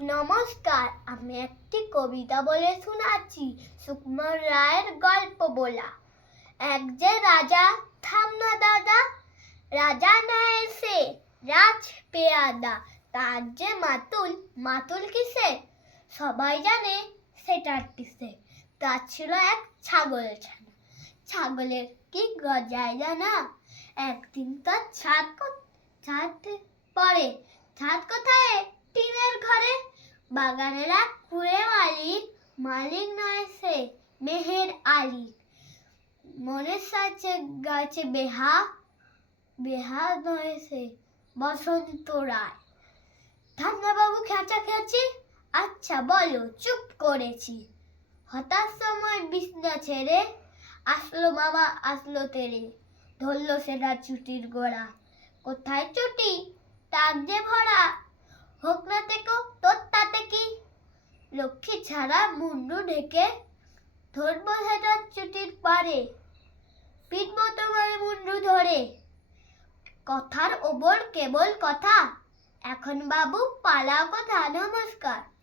নমস্কার, আমি একটি কবিতা বলে শোনাচ্ছি। সুকুমার রায়ের গল্প বলা। এক যে রাজা, থাম না দাদা, রাজা না এসে রাজ পেয়াদা। তার যে মাতুল, মাতুল কিসে? সবাই জানে সেটা কিসে। তার ছিল এক ছাগলের ছানা। ছাগলের কি গজায় জানা? একদিন তার ছাদ পড়ে। ছাদ কোথায়? টিনের ঘরে। বাগানের এক কুঁড়ে মালিক, মালিক নয় সে মেহের আলী। মনের সাথে গাছে বেহা, বেহা নয় সে বসন্ত রায়। ঠান্ডাবাবু খেঁচাখেচি, আচ্ছা বলো, চুপ করেছি। হঠাৎ সময় বিছনা ছেড়ে আসলো মামা, আসলো তেরে। ধরলো সেটা চুটির গোড়া। কোথায় চুটি? টাক যে ভরা। হোক না তেকো, তোর তাতে কি? লক্ষ্মী ছাড়া মুন্ডু ঢেকে ধরবো সেটা চুটির পারে। পিটবো তোমার মুন্ডু ধরে। কথার ওপর কেবল কথা। এখন বাবু পালাও কথা। নমস্কার।